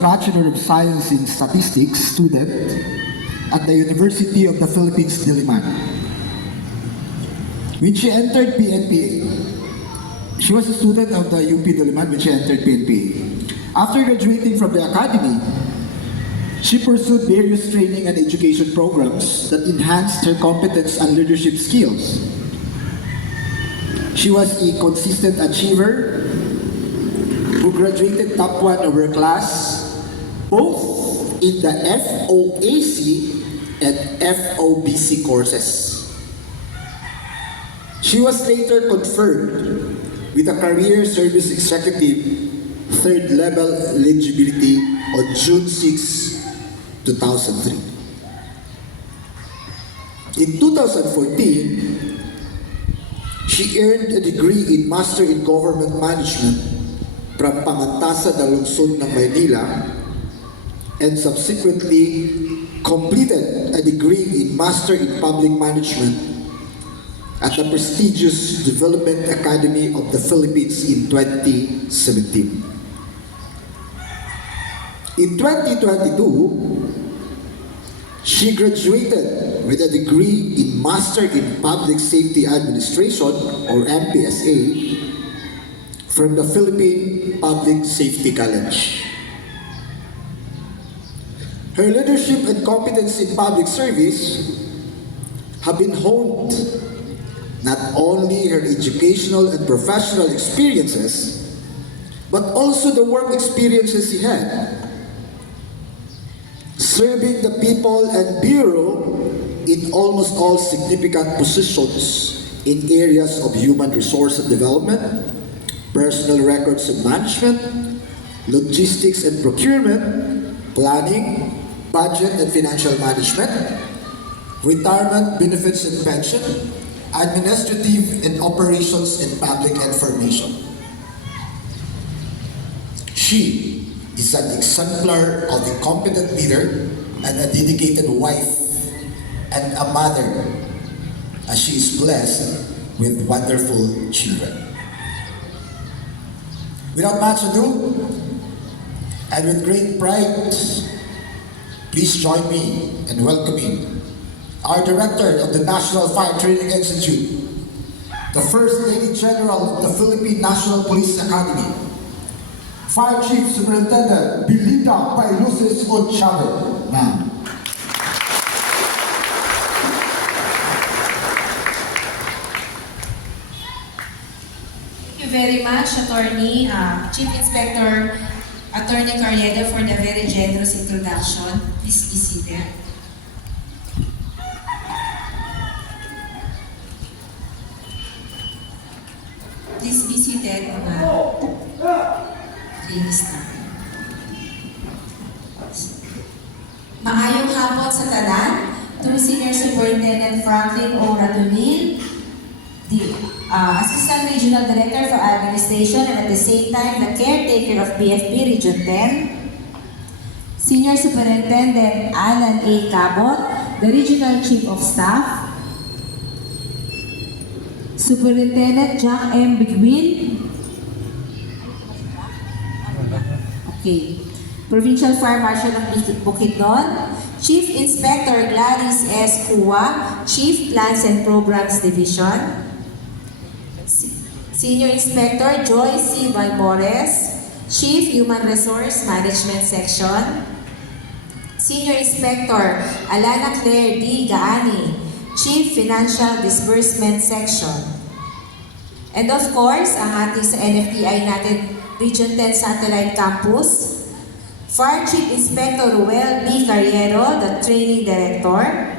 Bachelor of Science in Statistics student at the University of the Philippines, Diliman. When she entered PNPA, she was a student of the UP Diliman when she entered PNPA. After graduating from the academy, she pursued various training and education programs that enhanced her competence and leadership skills. She was a consistent achiever who graduated top 1 of her class both in the FOAC and FOBC courses. She was later confirmed with a Career Service Executive 3rd level eligibility on June 6, 2003. In 2014, she earned a degree in Master in Government Management from Pangantasa ng Lungsod ng Maynila and subsequently completed a degree in Master in Public Management at the prestigious Development Academy of the Philippines in 2017. In 2022, she graduated with a degree in Master in Public Safety Administration or MPSA from the Philippine Public Safety College. Her leadership and competence in public service have been honed not only her educational and professional experiences, but also the work experiences she had, serving the people and Bureau in almost all significant positions in areas of human resource and development, personal records and management, logistics and procurement, planning, budget and financial management, retirement benefits and pension, administrative and operations and public information. She is an exemplar of a competent leader and a dedicated wife and a mother, as she is blessed with wonderful children. Without much ado, and with great pride, please join me in welcoming our Director of the National Fire Training Institute, the First Lady General of the Philippine National Police Academy, Fire Chief Superintendent Belinda Pailuces Ochave. Ma'am. Thank you very much, Attorney Chief Inspector Attorney Carriedo, for the very generous introduction. Please be seated. Please be seated, mga linis natin. Maayong hapon sa tanan, to Senior Superintendent Franklin O. Ratonil, the Assistant Regional Director for Administration and at the same time the caretaker of BFB Region 10, Senior Superintendent Alan A. Cabot, the Regional Chief of Staff, Superintendent Jack M. Biguin, Provincial Fire Marshal of Bukidnon, Chief Inspector Gladys S. Kua, Chief Plans and Programs Division, Senior Inspector Joyce C. Valmores, Chief Human Resource Management Section, Senior Inspector Alana Claire D. Gaani, Chief Financial Disbursement Section. And of course, ang ating sa NFTI natin, Region 10 Satellite Campus, Fire Chief Inspector Ruel B. Carriero, the Training Director,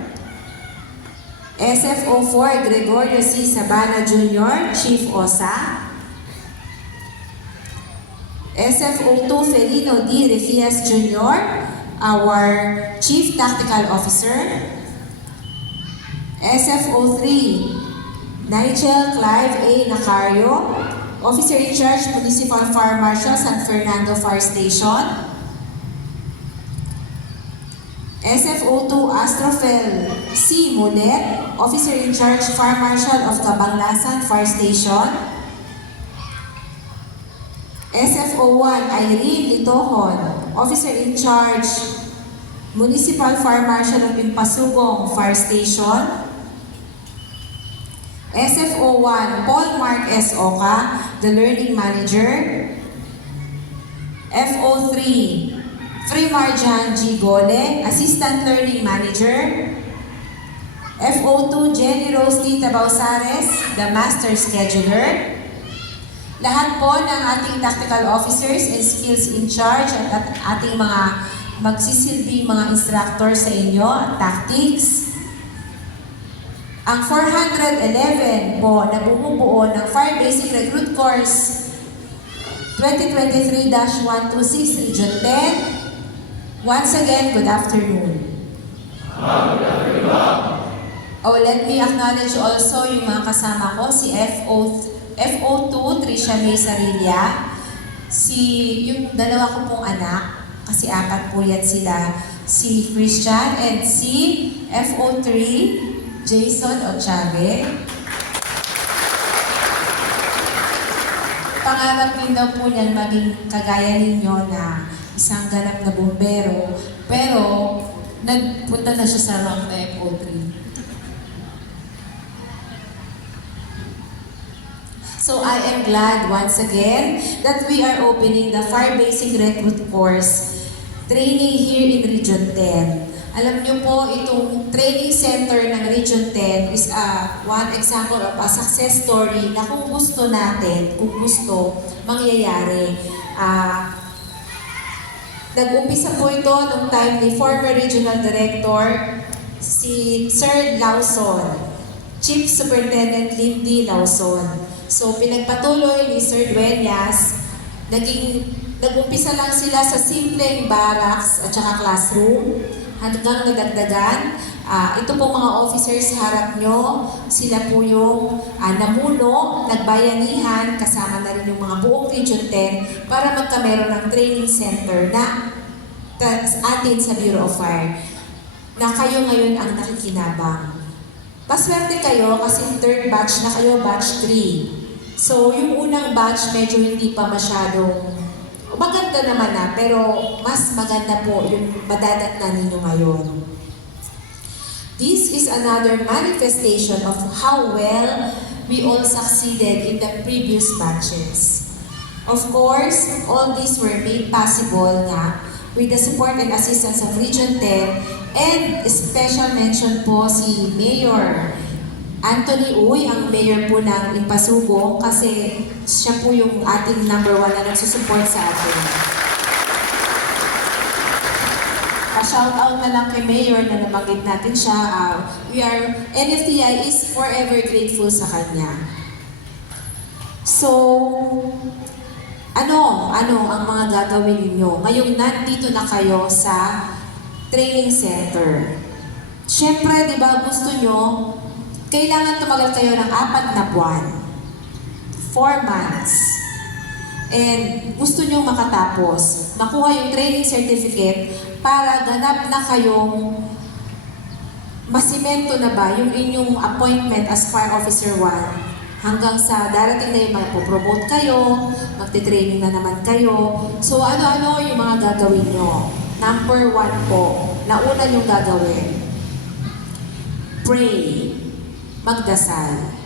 SFO4 Gregorio C. Sabana Jr., Chief OSA, SFO2 Felino D. Refias Jr., our Chief Tactical Officer, SFO3 Nigel Clive A. Nacario, Officer in Charge, Municipal Fire Marshal, San Fernando Fire Station, SFO2 Astrofel C. Mulet, Officer in Charge, Fire Marshal of Cabanglasan Fire Station, SFO1 Irene Litohon, Officer in Charge, Municipal Fire Marshal of Impasugong Fire Station. SFO1, Paul Mark S. Oca, the Learning Manager. FO3, Frimarjan G. Gole, Assistant Learning Manager. FO2, Jenny Rose Tita Bausares, the Master Scheduler. Lahat po ng ating tactical officers and skills in charge at ating mga magsisilbing mga instructor sa inyo at tactics. Ang 411 po na bumubuo ng Fire Basic Recruit Course 2023-126 Region 10. Once again, good afternoon. Oh, let me acknowledge also yung mga kasama ko, si FO2, Tricia May Sarilla, yung dalawa ko pong anak, kasi apat po yan sila, si Christian, and si FO3, Jason Ochave. Pangarap din daw po niyan maging kagaya ninyo na isang ganap na bumbero, pero nagpunta na siya sa rank na FO3. So I am glad once again that we are opening the Fire Basic Recruit Course training here in Region 10. Alam niyo po, itong training center ng Region 10 is one example of a success story na kung gusto natin, kung gusto, mangyayari. Nag-umpisa po ito nung time ni former Regional Director, si Sir Lawson, Chief Superintendent Lindy Lawson. So pinagpatuloy ni Sir Dueñas, nag-umpisa lang sila sa simpleng barracks at saka classroom, hanggang nadagdagan. Ito po mga officers sa harap nyo, sila po yung namuno, nagbayanihan, kasama na rin yung mga buong Region 10 para magkameron ng training center na atin sa Bureau of Fire, na kayo ngayon ang nakikinabang. Paswerte kayo kasi third batch na kayo, batch 3. So yung unang batch medyo hindi pa masyadong maganda naman na, pero mas maganda po yung madadatnan ninyo ngayon. This is another manifestation of how well we all succeeded in the previous batches. Of course, all these were made possible na with the support and assistance of Region 10, and special mention po si Mayor Anthony Uy, ang mayor po ng Impasugong, kasi siya po yung ating number 1 na nagsusupport sa atin. Shout out na lang kay Mayor na nabanggit natin siya. NFTI is forever grateful sa kanya. So, ano ang mga gagawin ninyo? Ngayong nandito na kayo sa training center. Siyempre, di ba gusto nyo, kailangan tumagal kayo ng 4 na buwan. 4 months. And gusto nyo makatapos, makuha yung training certificate para ganap na kayong masimento na ba yung inyong appointment as Fire Officer 1 hanggang sa darating na yung mapopromote kayo, magte-training na naman kayo. So ano-ano yung mga gagawin nyo? Number 1 po, nauna yung gagawin. Pray. Magdasal.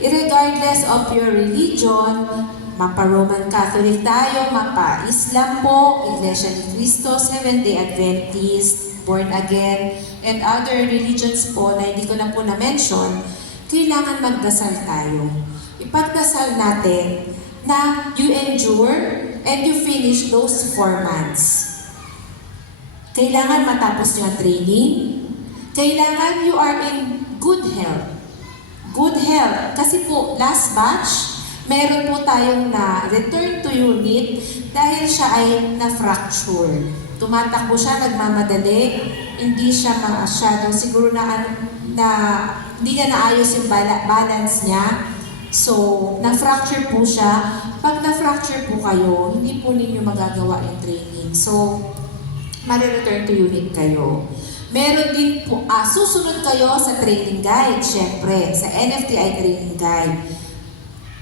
Irregardless of your religion, mapa-Roman Catholic tayo, mapa-Islam po, Iglesia ni Cristo, Seventh-day Adventist, Born Again, and other religions po na hindi ko na po na-mention, kailangan magdasal tayo. Ipagdasal natin na you endure and you finish those 4 months. Kailangan matapos nyo ang training. Kailangan you are in good health. Good health. Kasi po, last batch, meron po tayong na-return to unit dahil siya ay na-fracture. Tumatakbo siya, nagmamadali, hindi siya masyado, siguro na hindi niya naayos yung balance niya. So, na-fracture po siya. Pag na-fracture po kayo, hindi po ninyo magagawa yung training. So, mare-return to unit kayo. Meron din po, susunod kayo sa training guide, syempre, sa NFTI training guide.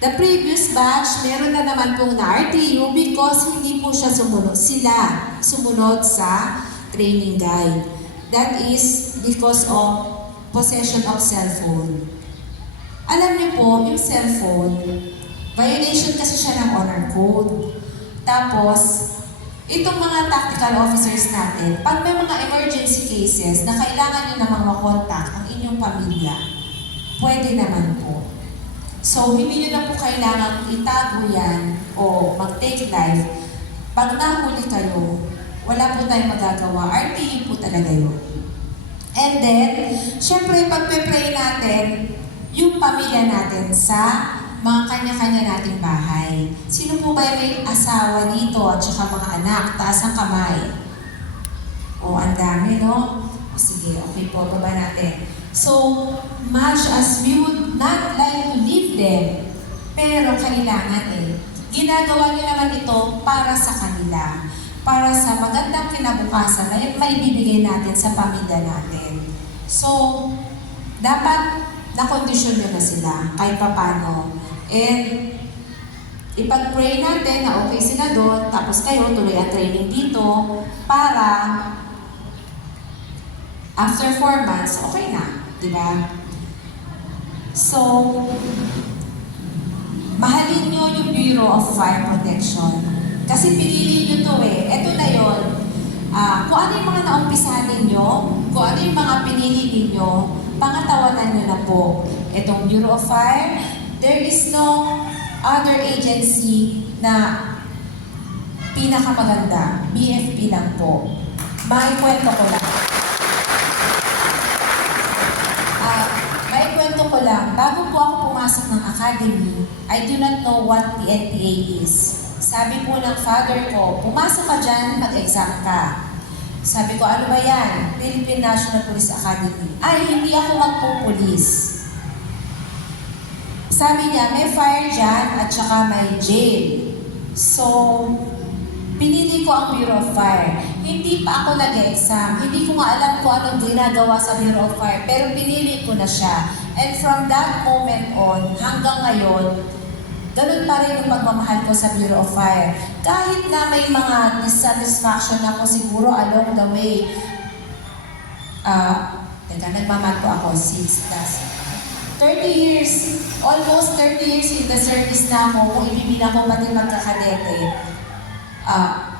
The previous batch, meron na naman pong na-RTU because hindi po siya sumunod. Sila sumunod sa training guide. That is because of possession of cellphone. Alam niyo po, yung cellphone, violation kasi siya ng honor code. Tapos, itong mga tactical officers natin, pag may mga emergency cases na kailangan nyo namang makontak ang inyong pamilya, pwede naman po. So, hindi nyo na po kailangan itago yan o mag-take life. Pag nahuli kayo, wala po tayong magagawa. RTE po talaga yun. And then, syempre, pag-pray natin, yung pamilya natin sa mga kanya-kanya nating bahay. Sino po ba may asawa dito at saka mga anak? Taas ang kamay. O, ang dami, no? O, sige, okay po, baba natin. So, much as we would not like to leave them, pero kailangan ginagawa niyo naman ito para sa kanila. Para sa magandang kinabukasan na yung maibibigay natin sa pamilya natin. So, dapat nakondisyon nyo na sila kahit papano. And ipag-pray natin na okay sila doon, tapos kayo tuloy ang training dito para after 4 months, okay na. Diba? So, mahalin nyo yung Bureau of Fire Protection. Kasi pinili nyo to Ito na yun. Kung ano yung mga naumpisahan ninyo, kung ano yung mga pinili ninyo, pangatawanan nyo na po. Itong Bureau of Fire, there is no other agency na pinakamaganda. BFP lang po. Maikwento ko lang. Maikwento ko lang. Bago po ako pumasok ng academy, I do not know what PNPA is. Sabi po ng father ko, pumasok ka dyan, mag-exam ka. Sabi ko, ano ba yan? Philippine National Police Academy. Ay, hindi ako magpupulis. Sabi niya, may fire dyan at saka may jail. So, pinili ko ang Bureau of Fire. Hindi pa ako nag-exam. Hindi ko nga alam kung anong ginagawa sa Bureau of Fire, pero pinili ko na siya. And from that moment on, hanggang ngayon, ganun pa rin yung pagmamahal ko sa Bureau of Fire. Kahit na may mga dissatisfaction ako siguro along the way. Nagmamahal ko ako 30 years, almost 30 years in the service na ako, kung ibibilang ko pati magkakadete.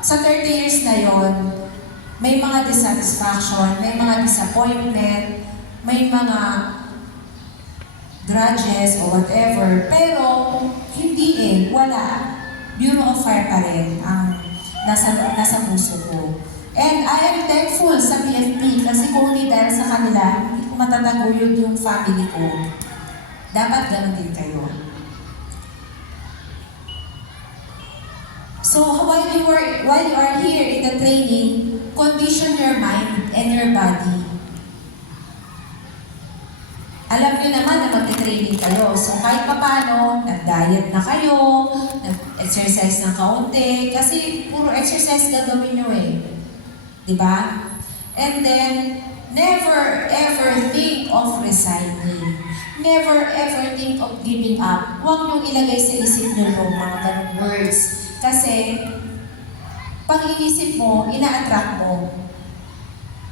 Sa 30 years na yon, may mga dissatisfaction, may mga disappointment, may mga grudges or whatever, pero hindi wala. Bureau of Fire pa rin ang nasa puso ko. And I am thankful sa PFP kasi kung hindi dahil sa kanila, hindi ko matataguyod yung family ko. Dapat ganun din kayo. So while you are here in the training, condition your mind and your body. Alam niyo naman na magte-training kayo. So kahit papano, nag-diet na kayo, nag-exercise ng kaunti, kasi puro exercise gagawin niyo Diba? And then, never ever think of resigning. Never ever think of giving up. Huwag niyong ilagay sa isip niyo mga ganung words. Kasi, pag inisip mo, ina-attract mo.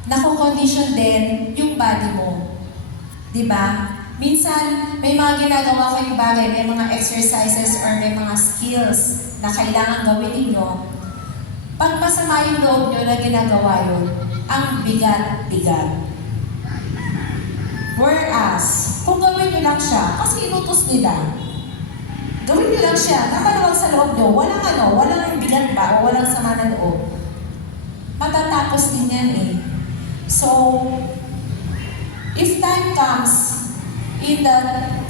Nako-condition din yung body mo. Diba? Minsan, may mga ginagawa kayong bagay, may mga exercises or may mga skills na kailangan gawin ninyo. Pag masama yung loob nyo na ginagawa yun, ang bigat-bigat. Whereas, kung gawin nyo lang siya, kasi inutos nila, gawin nyo lang siya, na maluwag sa loob nyo, walang bigat ba o walang sama na loob. Matatapos din yan So, if time comes in the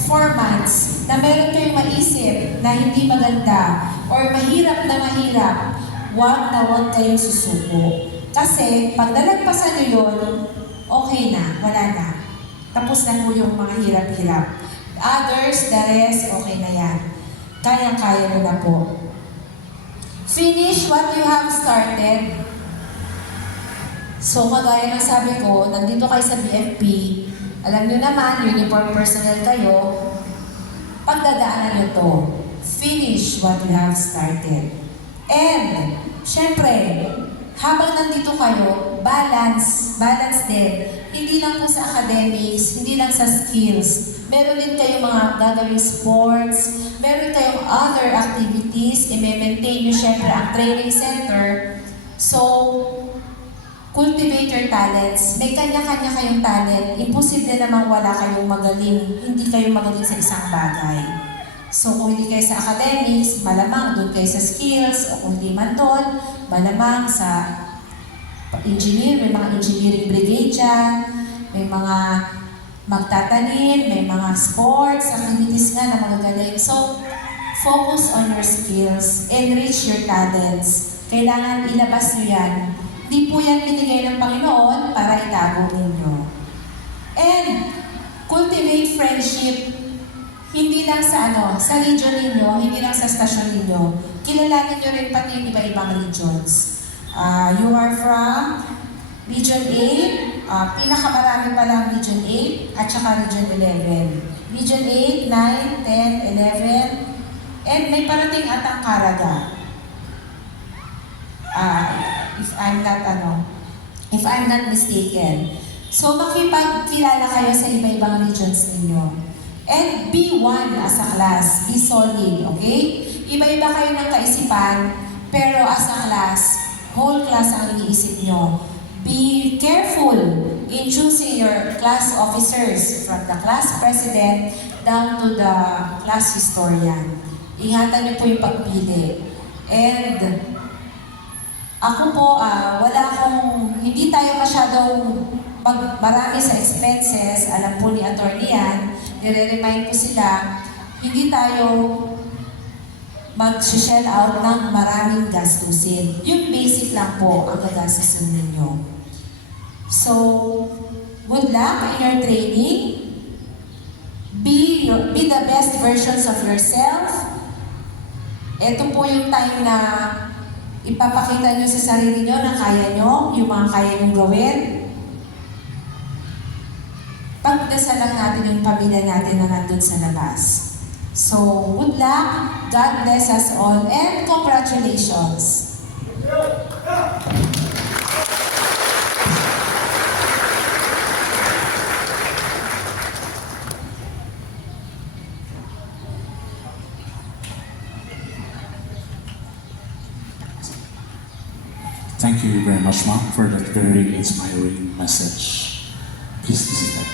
4 months na meron kayong maisip na hindi maganda or mahirap na mahirap, huwag na huwag kayong susuko. Kasi pag nalagpasan nyo yun, okay na, wala na. Tapos na po yung mga hirap-hirap. Others, the rest, okay na yan. Kaya-kaya nyo na po. Finish what you have started. So, kagaya ng sabi ko, nandito kayo sa BFP, alam nyo naman, uniform personnel kayo, pagdadaanan nyo to. Finish what you have started. And, syempre, habang nandito kayo, balance din. Hindi lang po sa academics, hindi lang sa skills. Meron din kayong mga gagawing sports, meron kayong other activities, i-maintain nyo syempre ang training center. So, cultivate your talents. May kanya-kanya kayong talent. Imposible namang wala kayong magaling. Hindi kayo magaling sa isang bagay. So, kung hindi kayo sa academics, malamang doon kayo sa skills, o kung hindi man doon, malamang sa engineer, may mga engineering brigade dyan, may mga magtatanim, may mga sports, activities nga na magagaling. So, focus on your skills, enrich your talents. Kailangan ilabas nyo yan. Hindi po yan binigay ng Panginoon para itago ninyo. And, cultivate friendship, hindi lang sa region ninyo, hindi lang sa stasyon ninyo. Kilalanin nyo rin pati yung iba-ibang regions. You are from Region 8, pinakamarami pa lang Region 8 at saka Region 11. Region 8, 9, 10, 11, and may parating atang Caraga. If I'm not mistaken. So makipagkilala kayo sa iba-ibang regions ninyo. And be one as a class, be solid, okay? Iba-iba kayo ng kaisipan, pero as a class, whole class ang iniisip nyo. Be careful in choosing your class officers from the class president down to the class historian. Ingatan niyo po yung pagpili. And ako po, hindi tayo masyadong marami sa expenses. Alam po ni attorney yan, nire-remind ko sila, hindi tayo mag-shell out ng maraming gastusin. Yung basic lang po ang gagastusin ninyo. So, good luck in your training. Be the best versions of yourself. Ito po yung time na ipapakita nyo sa sarili nyo na kaya nyo, yung mga kaya nyong gawin. Pagdasal lang natin yung pamilya natin na nandun sa labas. So, good luck, God bless us all, and congratulations! Thank you very much, ma'am, for that very inspiring message. Please be seated.